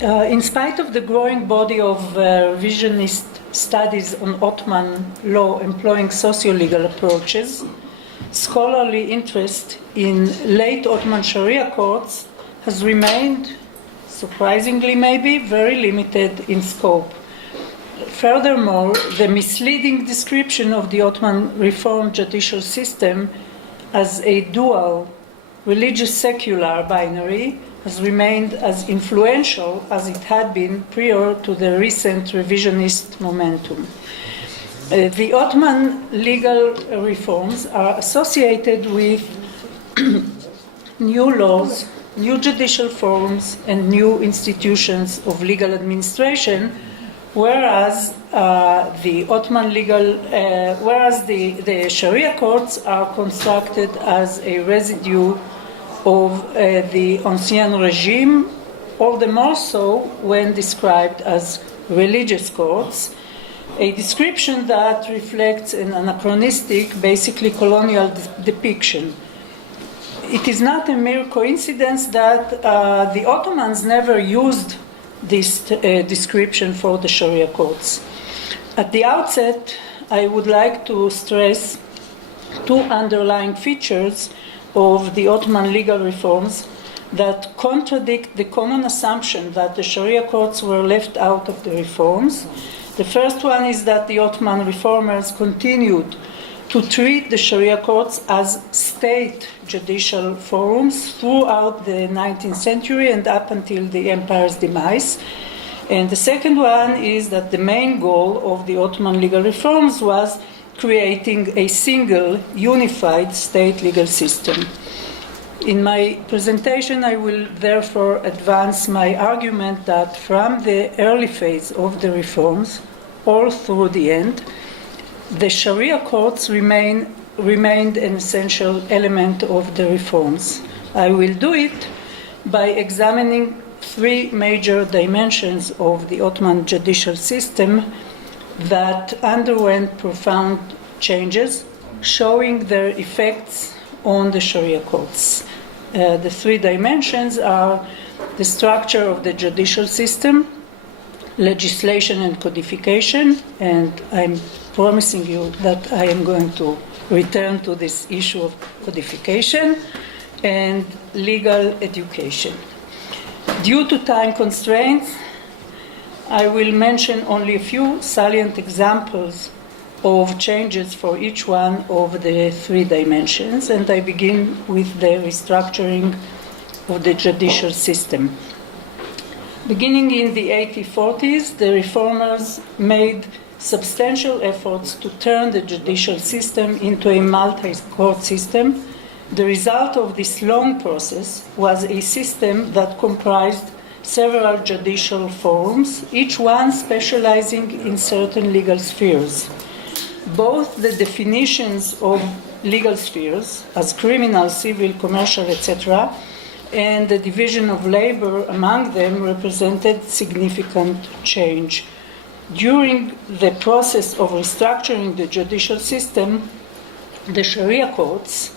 In spite of the growing body of revisionist studies on Ottoman law employing socio-legal approaches, scholarly interest in late Ottoman Sharia courts has remained, surprisingly maybe, very limited in scope. Furthermore, the misleading description of the Ottoman reform judicial system as a dual religious-secular binary has remained as influential as it had been prior to the recent revisionist momentum. The Ottoman legal reforms are associated with new laws, new judicial forms, and new institutions of legal administration, whereas the Sharia courts are constructed as a residue of the Ancien regime, all the more so when described as religious courts, a description that reflects an anachronistic, basically colonial depiction. It is not a mere coincidence that the Ottomans never used this description for the Sharia courts. At the outset, I would like to stress two underlying features of the Ottoman legal reforms that contradict the common assumption that the Sharia courts were left out of the reforms. The first one is that the Ottoman reformers continued to treat the Sharia courts as state judicial forums throughout the 19th century and up until the empire's demise. And the second one is that the main goal of the Ottoman legal reforms was creating a single, unified state legal system. In my presentation, I will therefore advance my argument that from the early phase of the reforms, all through the end, the Sharia courts remained an essential element of the reforms. I will do it by examining three major dimensions of the Ottoman judicial system that underwent profound changes, showing their effects on the Sharia courts. The three dimensions are the structure of the judicial system, legislation and codification, and I'm promising you that I am going to return to this issue of codification, and legal education. Due to time constraints, I will mention only a few salient examples of changes for each one of the three dimensions, and I begin with the restructuring of the judicial system. Beginning in the 1840s, the reformers made substantial efforts to turn the judicial system into a multi-court system. The result of this long process was a system that comprised several judicial forums, each one specializing in certain legal spheres. Both the definitions of legal spheres, as criminal, civil, commercial, etc., and the division of labor among them represented significant change. During the process of restructuring the judicial system, the Sharia courts,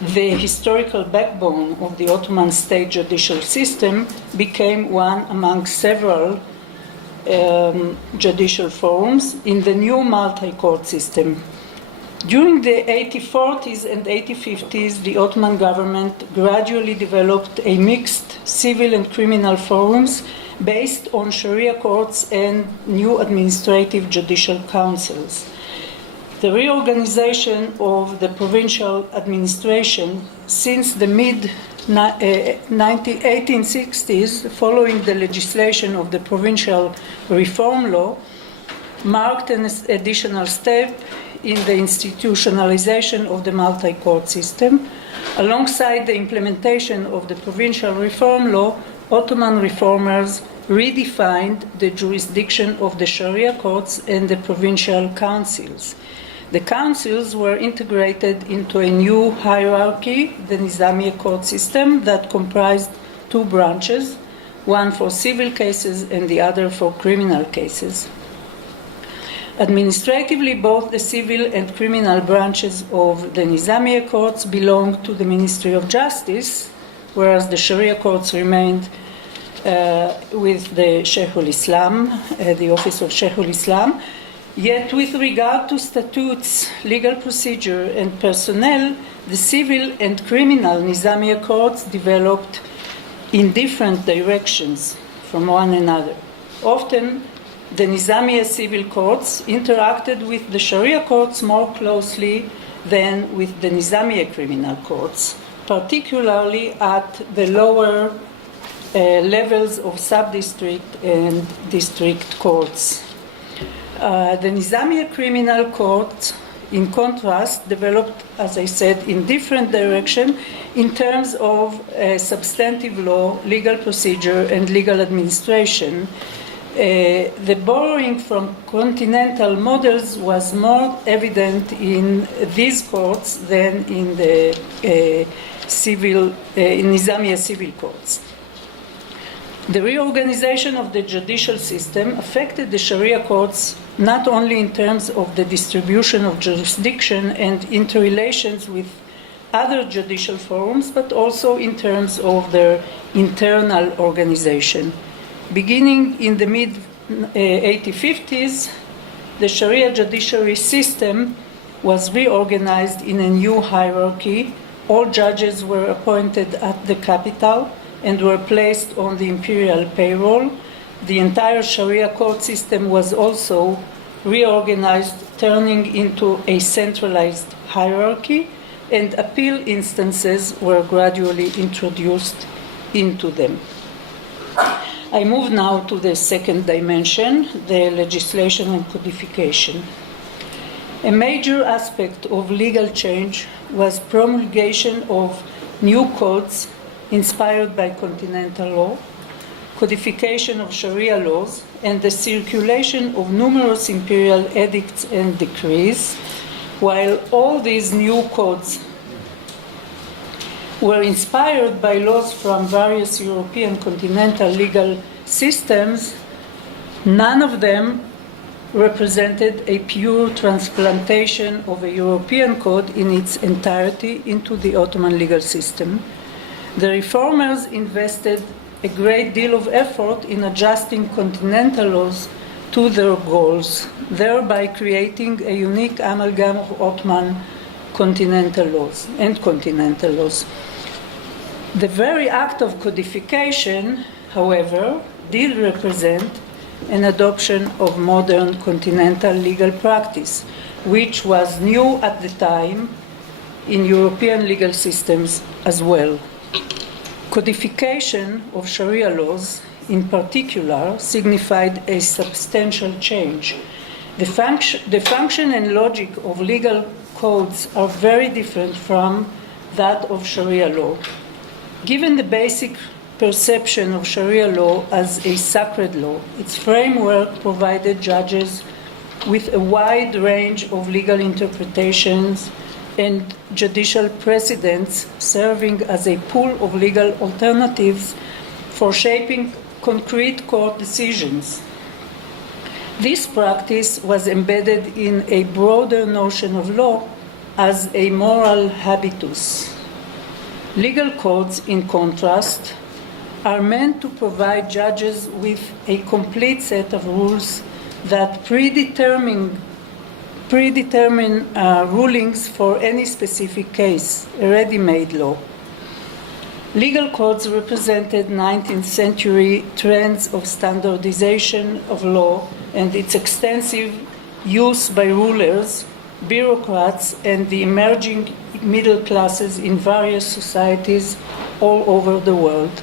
the historical backbone of the Ottoman state judicial system, became one among several judicial forums in the new multi-court system. During the 1840s and 1850s, the Ottoman government gradually developed a mixed civil and criminal forums based on Sharia courts and new administrative judicial councils. The reorganization of the provincial administration since the mid-1860s, following the legislation of the provincial reform law, marked an additional step in the institutionalization of the multi-court system. Alongside the implementation of the provincial reform law, Ottoman reformers redefined the jurisdiction of the Sharia courts and the provincial councils. The councils were integrated into a new hierarchy, the Nizamiye court system, that comprised two branches, one for civil cases and the other for criminal cases. Administratively, both the civil and criminal branches of the Nizamiye courts belonged to the Ministry of Justice, whereas the Sharia courts remained with the Sheikhul Islam, the Office of Sheikhul Islam. Yet with regard to statutes, legal procedure, and personnel, the civil and criminal Nizamiya courts developed in different directions from one another. Often, the Nizamiya civil courts interacted with the Sharia courts more closely than with the Nizamiya criminal courts, particularly at the lower levels of sub-district and district courts. The Nizamiya criminal court, in contrast, developed, as I said, in different directions in terms of substantive law, legal procedure, and legal administration. The borrowing from continental models was more evident in these courts than in the Nizamiya civil courts. The reorganization of the judicial system affected the Sharia courts not only in terms of the distribution of jurisdiction and interrelations with other judicial forums, but also in terms of their internal organization. Beginning in the mid-1850s, the Sharia judiciary system was reorganized in a new hierarchy. All judges were appointed at the capital and were placed on the imperial payroll. The entire Sharia court system was also reorganized, turning into a centralized hierarchy, and appeal instances were gradually introduced into them. I move now to the second dimension, the legislation and codification. A major aspect of legal change was promulgation of new codes inspired by continental law, codification of Sharia laws, and the circulation of numerous imperial edicts and decrees. While all these new codes were inspired by laws from various European continental legal systems, none of them represented a pure transplantation of a European code in its entirety into the Ottoman legal system. The reformers invested a great deal of effort in adjusting continental laws to their goals, thereby creating a unique amalgam of Ottoman continental laws and continental laws. The very act of codification, however, did represent an adoption of modern continental legal practice, which was new at the time in European legal systems as well. Codification of Sharia laws, in particular, signified a substantial change. The function and logic of legal codes are very different from that of Sharia law. Given the basic perception of Sharia law as a sacred law, its framework provided judges with a wide range of legal interpretations and judicial precedents, serving as a pool of legal alternatives for shaping concrete court decisions. This practice was embedded in a broader notion of law as a moral habitus. Legal codes, in contrast, are meant to provide judges with a complete set of rules that predetermine rulings for any specific case, a ready-made law. Legal codes represented 19th century trends of standardization of law and its extensive use by rulers, bureaucrats, and the emerging middle classes in various societies all over the world.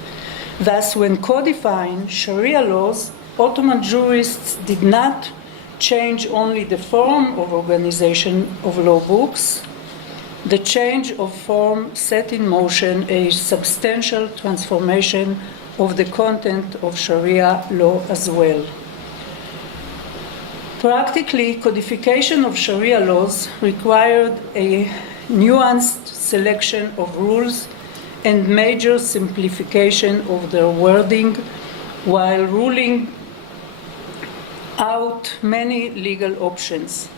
Thus, when codifying Sharia laws, Ottoman jurists did not change only the form of organization of law books. The change of form set in motion a substantial transformation of the content of Sharia law as well. Practically, codification of Sharia laws required a nuanced selection of rules and major simplification of their wording, while ruling out many legal options.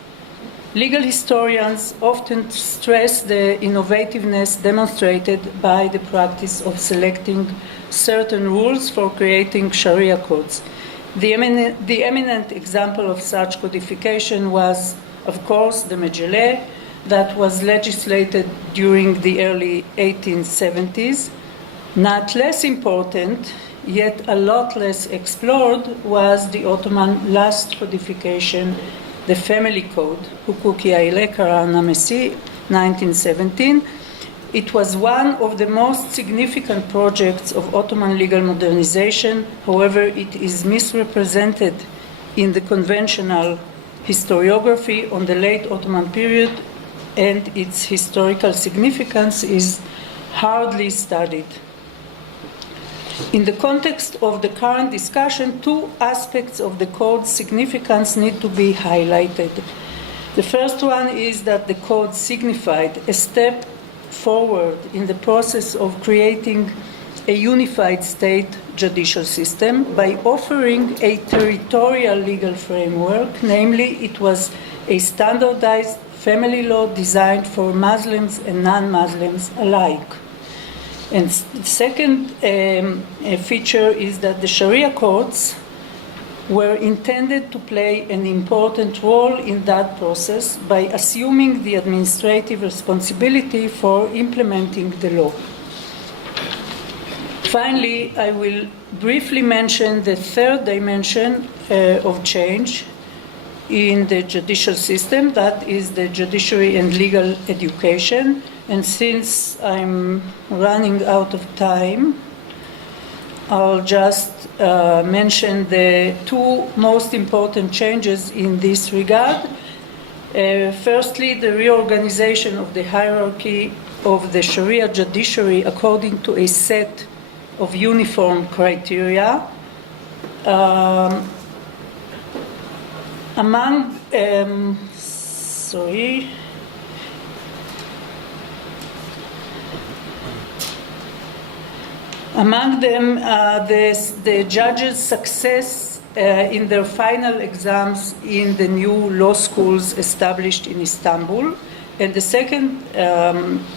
Legal historians often stress the innovativeness demonstrated by the practice of selecting certain rules for creating Sharia codes. The eminent example of such codification was, of course, the Mejeleh, that was legislated during the early 1870s. Not less important, yet a lot less explored, was the Ottoman last codification, the Family Code, Hukuki Aile Karar-Namesi, 1917. It was one of the most significant projects of Ottoman legal modernization. However, it is misrepresented in the conventional historiography on the late Ottoman period, and its historical significance is hardly studied. In the context of the current discussion, two aspects of the code's significance need to be highlighted. The first one is that the code signified a step forward in the process of creating a unified state judicial system by offering a territorial legal framework, namely, it was a standardized family law designed for Muslims and non-Muslims alike. And the second feature is that the Sharia courts were intended to play an important role in that process by assuming the administrative responsibility for implementing the law. Finally, I will briefly mention the third dimension of change in the judicial system, that is the judiciary and legal education. And since I'm running out of time, I'll just mention the two most important changes in this regard. Firstly, the reorganization of the hierarchy of the Sharia judiciary according to a set of uniform criteria. Among them, the judges' success in their final exams in the new law schools established in Istanbul. And the second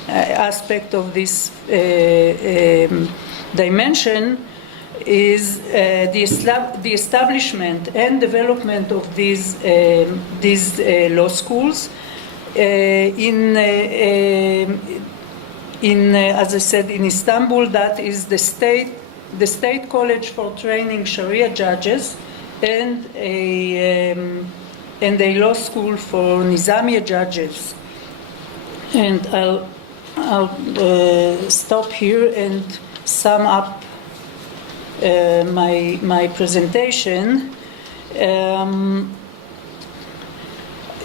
aspect of this dimension is the establishment and development of these law schools as I said, in Istanbul, that is the state college for training Sharia judges, and a law school for Nizamiya judges. And I'll stop here and sum up my presentation.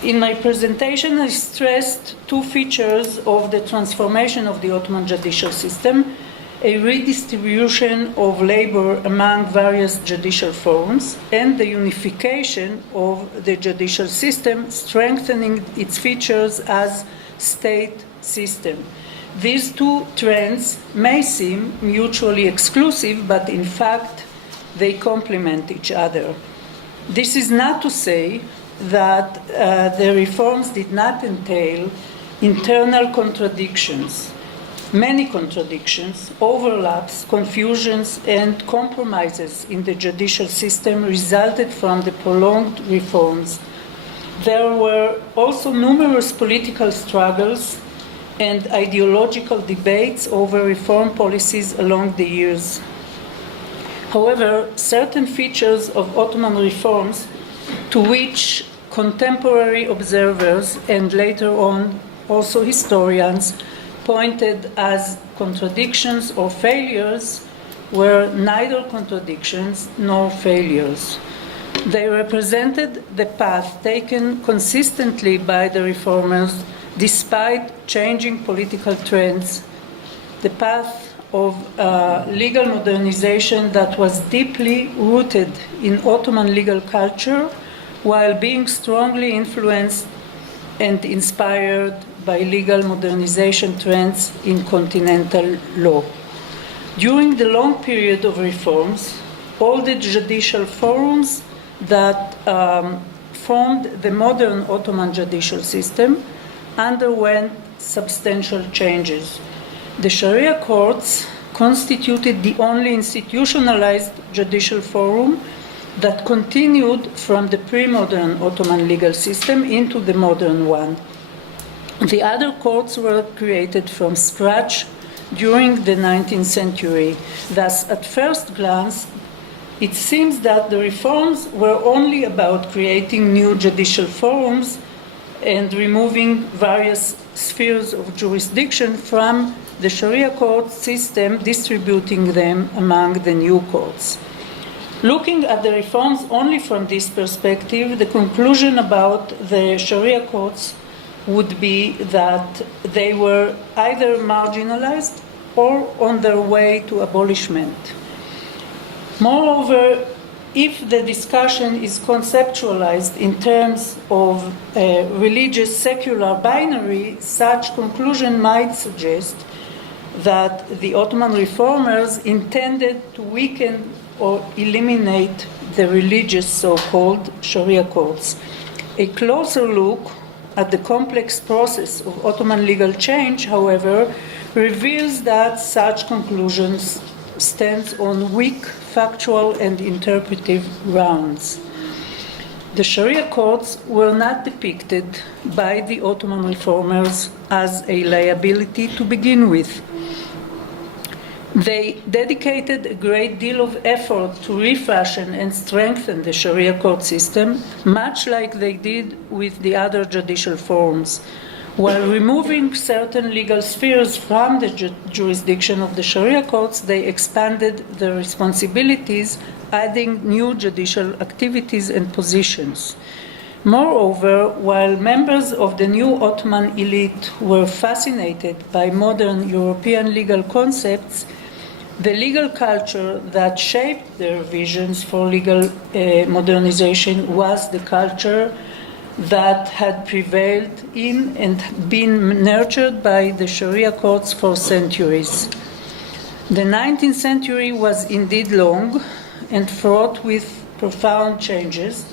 In my presentation, I stressed two features of the transformation of the Ottoman judicial system: a redistribution of labor among various judicial forms, and the unification of the judicial system, strengthening its features as state system. These two trends may seem mutually exclusive, but in fact, they complement each other. This is not to say that the reforms did not entail internal contradictions. Many contradictions, overlaps, confusions, and compromises in the judicial system resulted from the prolonged reforms. There were also numerous political struggles and ideological debates over reform policies along the years. However, certain features of Ottoman reforms, to which contemporary observers and later on also historians pointed as contradictions or failures, were neither contradictions nor failures. They represented the path taken consistently by the reformers despite changing political trends, the path of legal modernization that was deeply rooted in Ottoman legal culture, while being strongly influenced and inspired by legal modernization trends in continental law. During the long period of reforms, all the judicial forums that formed the modern Ottoman judicial system, underwent substantial changes. The Sharia courts constituted the only institutionalized judicial forum that continued from the pre-modern Ottoman legal system into the modern one. The other courts were created from scratch during the 19th century. Thus, at first glance, it seems that the reforms were only about creating new judicial forums and removing various spheres of jurisdiction from the Sharia court system, distributing them among the new courts. Looking at the reforms only from this perspective, the conclusion about the Sharia courts would be that they were either marginalized or on their way to abolishment. Moreover, if the discussion is conceptualized in terms of a religious secular binary, such conclusion might suggest that the Ottoman reformers intended to weaken or eliminate the religious so-called Sharia courts. A closer look at the complex process of Ottoman legal change, however, reveals that such conclusions stand on weak factual and interpretive grounds. The Sharia courts were not depicted by the Ottoman reformers as a liability to begin with. They dedicated a great deal of effort to refashion and strengthen the Sharia court system, much like they did with the other judicial forms. While removing certain legal spheres from the jurisdiction of the Sharia courts, they expanded their responsibilities, adding new judicial activities and positions. Moreover, while members of the new Ottoman elite were fascinated by modern European legal concepts, the legal culture that shaped their visions for legal modernization was the culture that had prevailed in and been nurtured by the Sharia courts for centuries. The 19th century was indeed long and fraught with profound changes.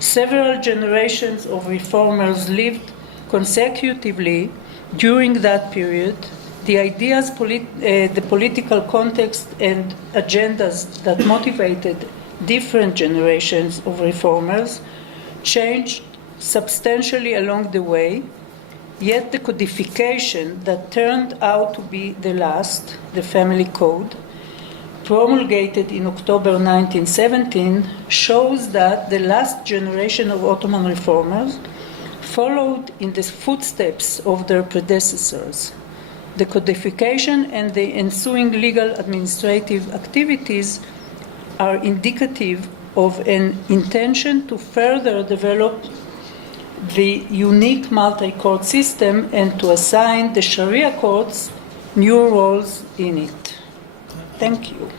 Several generations of reformers lived consecutively during that period. The ideas, the political context, and agendas that motivated different generations of reformers changed substantially along the way, yet the codification that turned out to be the last, the Family Code, promulgated in October 1917, shows that the last generation of Ottoman reformers followed in the footsteps of their predecessors. The codification and the ensuing legal administrative activities are indicative of an intention to further develop the unique multi-court system and to assign the Sharia courts new roles in it. Thank you.